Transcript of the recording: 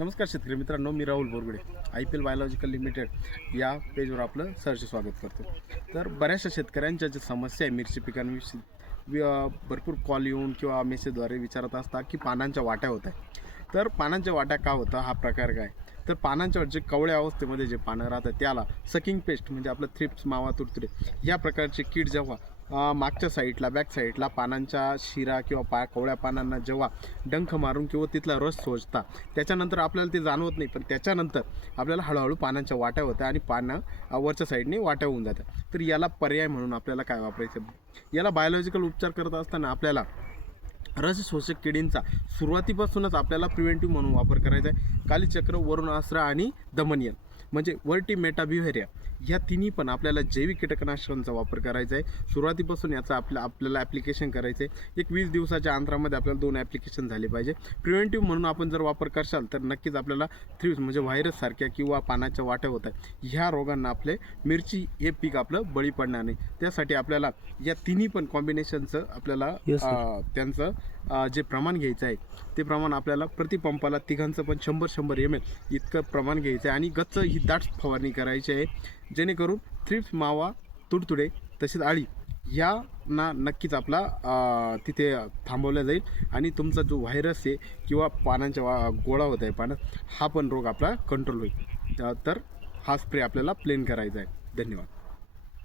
नमस्कार शेतकरी मित्रांनो, मी राहुल बोरगडे IPL बायोलॉजिकल लिमिटेड या पेजवर आपलं सहर्ष स्वागत करतो. तर बऱ्याचशा शेतकऱ्यांच्या ज्या समस्या आहे मिरची पिकांविषयी भरपूर कॉल येऊन किंवा मेसेजद्वारे विचारत असतात की पानांच्या वाट्या होत आहे. तर पानांच्या वाट्या का होतं, हा प्रकार काय? तर पानांच्या जे कवळ्या अवस्थेमध्ये जे पानं राहतात त्याला सकिंग पेस्ट म्हणजे आपलं थ्रिप्स, मावा, तुडतुडे या प्रकारचे कीड जेव्हा मागच्या साईडला बॅक साईडला पानांच्या शिरा किंवा कवळ्या पानांना जेव्हा डंख मारून किंवा तिथला रस सोसता, त्याच्यानंतर आपल्याला ते जाणवत नाही, पण त्याच्यानंतर आपल्याला हळूहळू पानांच्या वाट्या होत्या आणि पानं वरच्या साईडने वाट्या होऊन जातात. तर याला पर्याय म्हणून आपल्याला काय वापरायचं? याला बायोलॉजिकल उपचार करत असताना आपल्याला रस शोषक किडींचा सुरुवातीपासूनच आपल्याला प्रिव्हेंटिव्ह म्हणून वापर करायचा आहे. कालीचक्र, वरुण आसरा आणि दमनियन म्हणजे वर्टीमेटाबिव्हेरिया ह्या तिन्ही पण आपल्याला जैविक कीटकनाशकांचा वापर करायचा आहे. सुरुवातीपासून याचा आपल्याला ॲप्लिकेशन करायचं आहे. एक 20 दिवसाच्या अंतरामध्ये आपल्याला 2 ॲप्लिकेशन झाले पाहिजे. प्रिव्हेंटिव्ह म्हणून आपण जर वापर करशाल तर नक्कीच आपल्याला थ्रिप्स म्हणजे व्हायरससारख्या किंवा पानाच्या वाट्या होत आहेत, ह्या रोगांना आपले मिरची हे पीक आपलं बळी पडणार नाही. त्यासाठी आपल्याला या तिन्ही पण कॉम्बिनेशनचं आपल्याला त्यांचं जे प्रमाण घ्यायचं आहे ते प्रमाण आपल्याला प्रतिपंपाला तिघांचं पण 100 ml इतकं प्रमाण घ्यायचं आहे आणि गच्च ही दाट फवारणी करायची आहे, जेणेकरून थ्रिप्स, मावा, तुडतुडे तसेच आळी यांना नक्कीच आपला तिथे थांबवलं जाईल आणि तुमचा जो व्हायरस आहे किंवा पानांच्या गोळा होत आहे पानं, हा पण रोग आपला कंट्रोल होईल. तर हा स्प्रे आपल्याला प्लेन करायचा आहे. धन्यवाद.